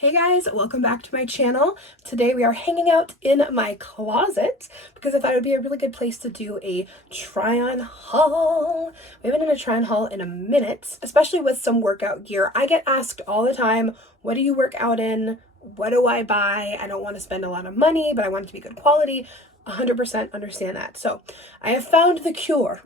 Hey guys, welcome back to my channel. Today we are hanging out in my closet because I thought it would be a really good place to do a try-on haul. We haven't done a try-on haul in a minute, especially with some workout gear. I get asked all the time, what do you work out in? What do I buy? I don't want to spend a lot of money, but I want it to be good quality. 100% understand that. So I have found the cure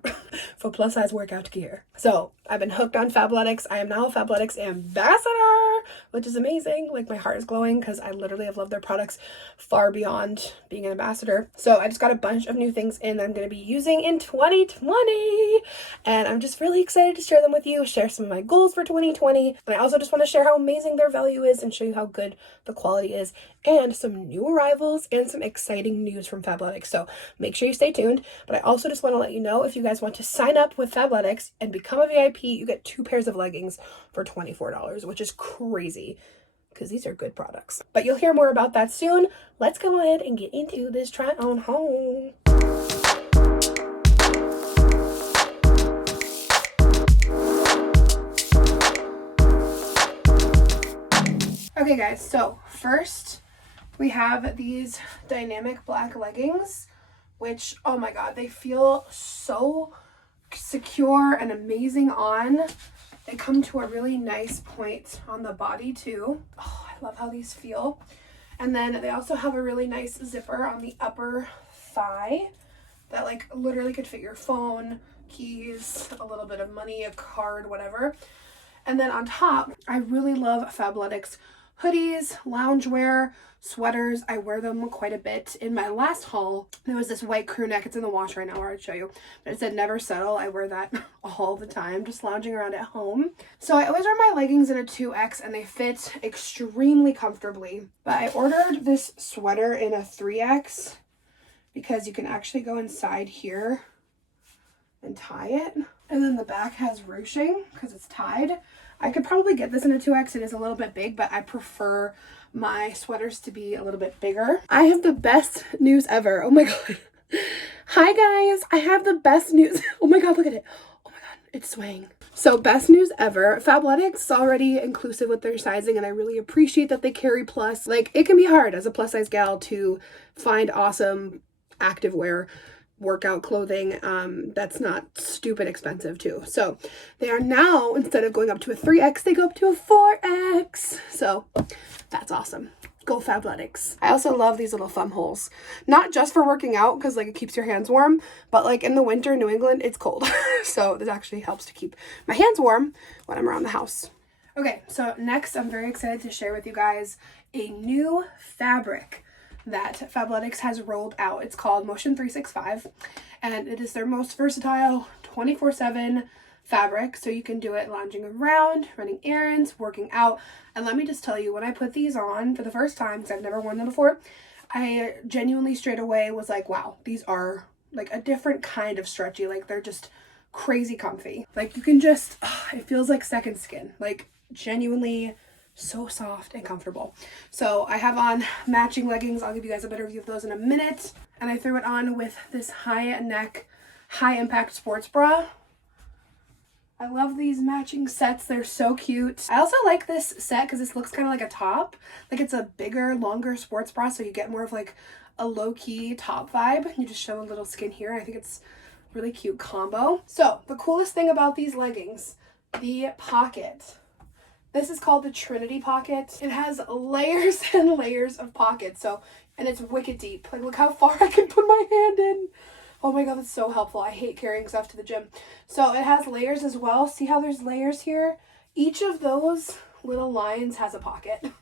for plus size workout gear. So I've been hooked on Fabletics. I am now a Fabletics ambassador, which is amazing. Like, my heart is glowing because I literally have loved their products far beyond being an ambassador. So I just got a bunch of new things in that I'm going to be using in 2020. And I'm just really excited to share them with you, share some of my goals for 2020. And I also just want to share how amazing their value is and show you how good the quality is, and some new arrivals and some exciting news from Fabletics. So make sure you stay tuned. But I also just want to let you know, if you guys want to sign up with Fabletics and become a VIP, you get 2 pairs of leggings for $24, which is crazy because these are good products. But you'll hear more about that soon. Let's go ahead and get into this try on haul. Okay guys, so first we have these dynamic black leggings, which, oh my god, they feel so secure and amazing on. They come to a really nice point on the body too. Oh, I love how these feel. And then they also have a really nice zipper on the upper thigh that like literally could fit your phone, keys, a little bit of money, a card, whatever. And then on top, I really love Fabletics hoodies, loungewear, sweaters. I wear them quite a bit. In my last haul, there was this white crew neck. It's in the wash right now, where I'd show you. But it said never settle. I wear that all the time, just lounging around at home. So I always wear my leggings in a 2X and they fit extremely comfortably. But I ordered this sweater in a 3X because you can actually go inside here and tie it. And then the back has ruching because it's tied. I could probably get this in a 2X. It is a little bit big, but I prefer my sweaters to be a little bit bigger. I have the best news ever. Oh my god. Hi guys, I have the best news. Oh my god, look at it. Oh my god, it's swaying. So best news ever. Fabletics is already inclusive with their sizing, and I really appreciate that they carry plus. Like, it can be hard as a plus size gal to find awesome activewear workout clothing that's not stupid expensive too. So they are now, instead of going up to a 3X, they go up to a 4X. So that's awesome. Go Fabletics. I also love these little thumb holes, not just for working out because like it keeps your hands warm, but like in the winter in New England it's cold. So this actually helps to keep my hands warm when I'm around the house. Okay, so next I'm very excited to share with you guys a new fabric that Fabletics has rolled out. It's called Motion 365, and it is their most versatile 24/7 fabric. So you can do it lounging around, running errands, working out. And let me just tell you, when I put these on for the first time, because I've never worn them before, I genuinely straight away was like, wow, these are like a different kind of stretchy. Like, they're just crazy comfy. Like, you can just, it feels like second skin. Like, genuinely so soft and comfortable. So I have on matching leggings. I'll give you guys a better view of those in a minute. And I threw it on with this high neck, high impact sports bra. I love these matching sets. They're so cute. I also like this set because this looks kind of like a top. Like, it's a bigger, longer sports bra, so you get more of like a low-key top vibe. You just show a little skin here. I think it's a really cute combo. So the coolest thing about these leggings, the pocket. This is called the Trinity pocket. It has layers and layers of pockets. So, and it's wicked deep. Like, look how far I can put my hand in. Oh my god, that's so helpful. I hate carrying stuff to the gym. So it has layers as well. See how there's layers here? Each of those little lines has a pocket.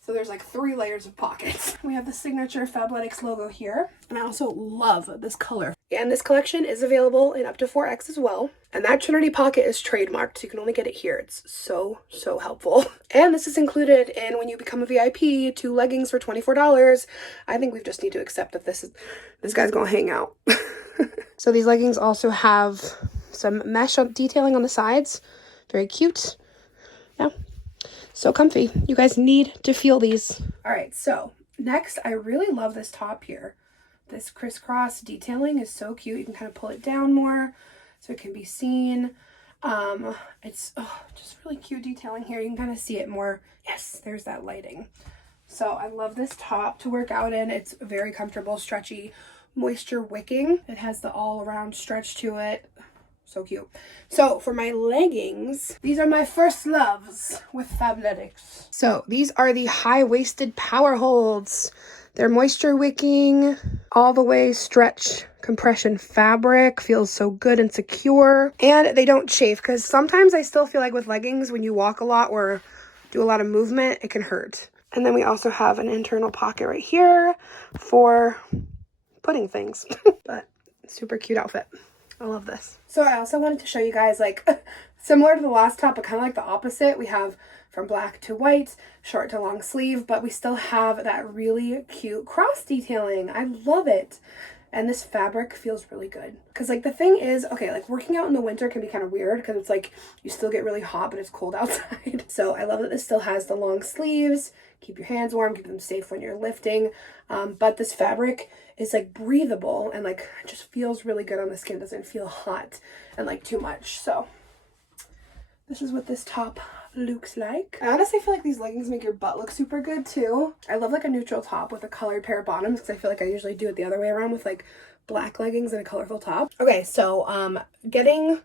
So there's like 3 layers of pockets. We have the signature Fabletics logo here. And I also love this color. And this collection is available in up to 4X as well. And that Trinity pocket is trademarked, so you can only get it here. It's so, so helpful. And this is included in when you become a VIP, 2 leggings for $24. I think we just need to accept that this guy's gonna hang out. So these leggings also have some mesh detailing on the sides. Very cute. Yeah. So comfy. You guys need to feel these. All right, so next, I really love this top here. This crisscross detailing is so cute. You can kind of pull it down more so it can be seen. It's just really cute detailing here. You can kind of see it more. Yes, there's that lighting. So I love this top to work out in. It's very comfortable, stretchy, moisture wicking. It has the all around stretch to it. So cute. So for my leggings, these are my first loves with Fabletics. So these are the high-waisted power holds. They're moisture wicking, all the way stretch compression fabric. Feels so good and secure. And they don't chafe, because sometimes I still feel like with leggings, when you walk a lot or do a lot of movement, it can hurt. And then we also have an internal pocket right here for putting things. But super cute outfit. I love this. So I also wanted to show you guys, like, similar to the last top, but kind of like the opposite. We have from black to white, short to long sleeve, but we still have that really cute cross detailing. I love it. And this fabric feels really good. Because, like, the thing is, okay, like, working out in the winter can be kind of weird because it's like you still get really hot, but it's cold outside. So I love that this still has the long sleeves. Keep your hands warm, keep them safe when you're lifting. But this fabric is, like, breathable and, like, just feels really good on the skin. Doesn't feel hot and, like, too much. So this is what this top looks like. I honestly feel like these leggings make your butt look super good too. I love, like, a neutral top with a colored pair of bottoms, because I feel like I usually do it the other way around with, like, black leggings and a colorful top. Okay, so getting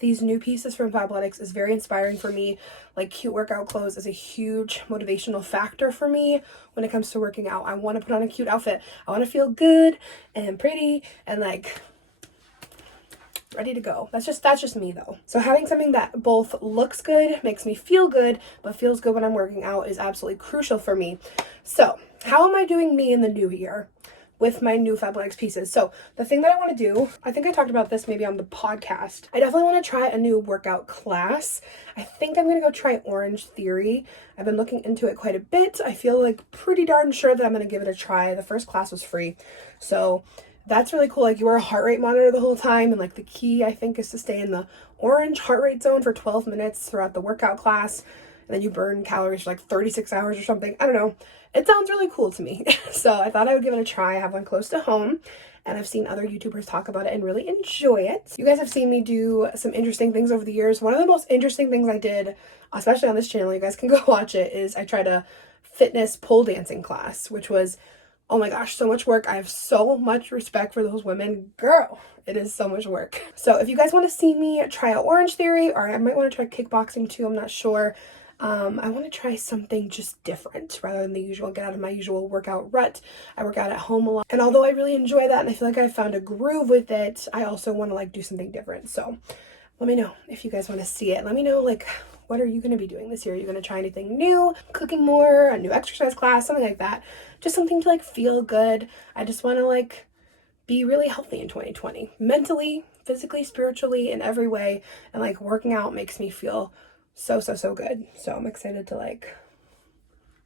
these new pieces from Fabletics is very inspiring for me. Like, cute workout clothes is a huge motivational factor for me when it comes to working out. I want to put on a cute outfit. I want to feel good and pretty and, like, ready to go. That's just me though. So having something that both looks good, makes me feel good, but feels good when I'm working out is absolutely crucial for me. So how am I doing me in the new year with my new Fabletics pieces? So the thing that I want to do, I think I talked about this maybe on the podcast. I definitely want to try a new workout class. I think I'm going to go try Orange Theory. I've been looking into it quite a bit. I feel like pretty darn sure that I'm going to give it a try. The first class was free. So that's really cool. Like, you wear a heart rate monitor the whole time, and, like, the key, I think, is to stay in the orange heart rate zone for 12 minutes throughout the workout class, and then you burn calories for like 36 hours or something. I don't know. It sounds really cool to me. So I thought I would give it a try. I have one close to home, and I've seen other YouTubers talk about it and really enjoy it. You guys have seen me do some interesting things over the years. One of the most interesting things I did, especially on this channel, you guys can go watch it, is I tried a fitness pole dancing class, which was, oh my gosh, so much work. I have so much respect for those women. Girl, it is so much work. So if you guys want to see me try out Orange Theory, or I might want to try kickboxing too, I'm not sure. I want to try something just different rather than the usual, get out of my usual workout rut. I work out at home a lot. And although I really enjoy that and I feel like I found a groove with it, I also want to, like, do something different. So let me know if you guys want to see it. Let me know, like, what are you going to be doing this year? Are you going to try anything new, cooking more, a new exercise class, something like that? Just something to, like, feel good. I just want to, like, be really healthy in 2020. Mentally, physically, spiritually, in every way. And, like, working out makes me feel so good. So I'm excited to, like,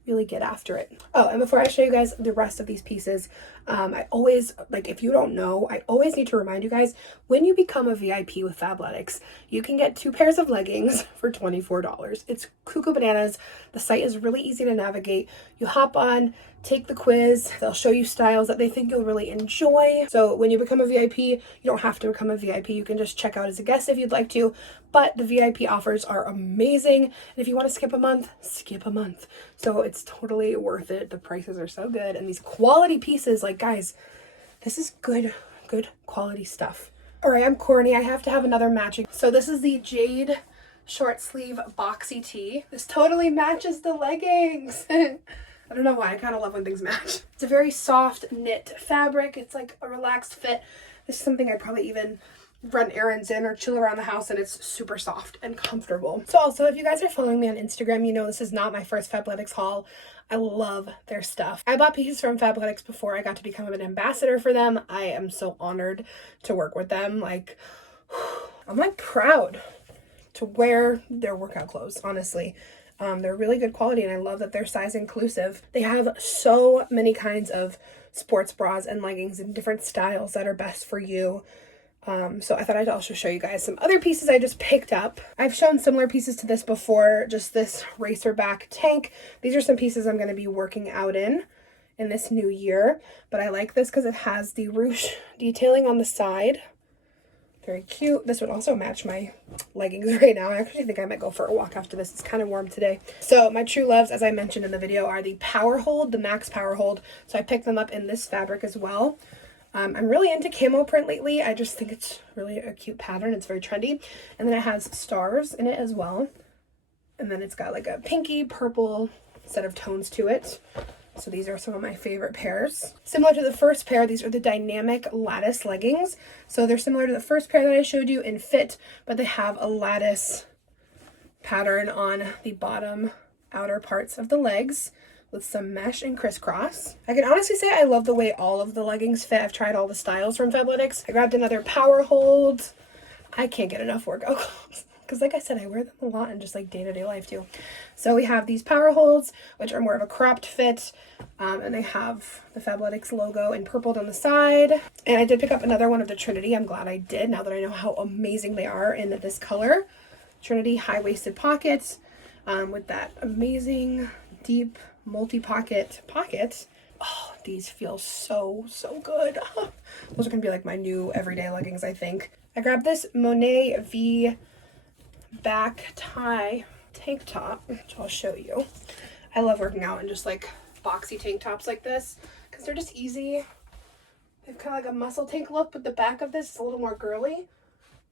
really get after it. Oh, and before I show you guys the rest of these pieces, I always, like, if you don't know, I always need to remind you guys, when you become a VIP with Fabletics, you can get 2 pairs of leggings for $24. It's cuckoo bananas. The site is really easy to navigate. You hop on, take the quiz. They'll show you styles that they think you'll really enjoy. So when you become a VIP, you don't have to become a VIP. You can just check out as a guest if you'd like to, but the VIP offers are amazing. And if you want to skip a month, skip a month. So it's totally worth it. The prices are so good. And these quality pieces, like, guys, this is good quality stuff. All right, I'm corny. I have to have another matching. So this is the Jade short sleeve boxy tee. This totally matches the leggings. I don't know why. I kind of love when things match. It's a very soft knit fabric. It's like a relaxed fit. This is something I'd probably even run errands in or chill around the house, and it's super soft and comfortable. So also, if you guys are following me on Instagram, you know this is not my first Fabletics haul. I love their stuff. I bought pieces from Fabletics before I got to become an ambassador for them. I am so honored to work with them. Like, I'm, like, proud to wear their workout clothes, honestly. They're really good quality, and I love that they're size inclusive. They have so many kinds of sports bras and leggings in different styles that are best for you. So I thought I'd also show you guys some other pieces I just picked up. I've shown similar pieces to this before, just this Racerback Tank. These are some pieces I'm going to be working out in this new year, but I like this because it has the ruche detailing on the side. Very cute. This would also match my leggings right now. I actually think I might go for a walk after this. It's kind of warm today. So my true loves, as I mentioned in the video, are the Power Hold, the Max Power Hold. So I picked them up in this fabric as well. I'm really into camo print lately. I just think it's really a cute pattern. It's very trendy. And then it has stars in it as well. And then it's got like a pinky purple set of tones to it. So these are some of my favorite pairs. Similar to the first pair, these are the dynamic lattice leggings. So they're similar to the first pair that I showed you in fit, but they have a lattice pattern on the bottom outer parts of the legs with some mesh and crisscross. I can honestly say I love the way all of the leggings fit. I've tried all the styles from Fabletics. I grabbed another Power Hold. I can't get enough workout clothes. Because like I said, I wear them a lot in just like day-to-day life too. So we have these Power Holds, which are more of a cropped fit. And they have the Fabletics logo in purple down the side. And I did pick up another one of the Trinity. I'm glad I did, now that I know how amazing they are in this color. Trinity high-waisted pockets with that amazing deep multi-pocket pocket. Oh, these feel so good. Those are going to be like my new everyday leggings, I think. I grabbed this Monet V back tie tank top, which I'll show you. I love working out in just like boxy tank tops like this because they're just easy. They have kind of like a muscle tank look, but the back of this is a little more girly.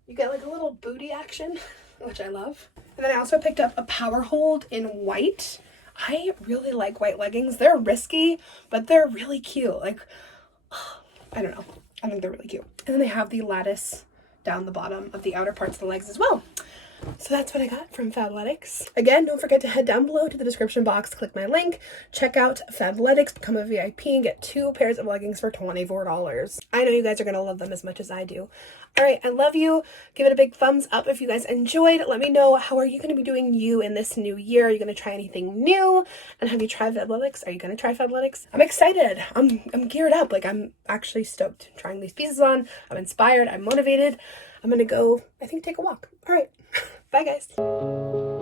You get like a little booty action, which I love. And then I also picked up a Power Hold in white. I really like white leggings. They're risky, but they're really cute. Like, I don't know. I think they're really cute. And then they have the lattice down the bottom of the outer parts of the legs as well. So that's what I got from Fabletics. Again, don't forget to head down below to the description box, click my link, check out Fabletics, become a VIP, and get 2 pairs of leggings for $24. I know you guys are going to love them as much as I do. All right, I love you. Give it a big thumbs up if you guys enjoyed. Let me know, how are you going to be doing you in this new year? Are you going to try anything new? And have you tried Fabletics? Are you going to try Fabletics? I'm excited. I'm geared up. Like, I'm actually stoked trying these pieces on. I'm inspired. I'm motivated. I'm going to go, I think, take a walk. All right. Bye, guys.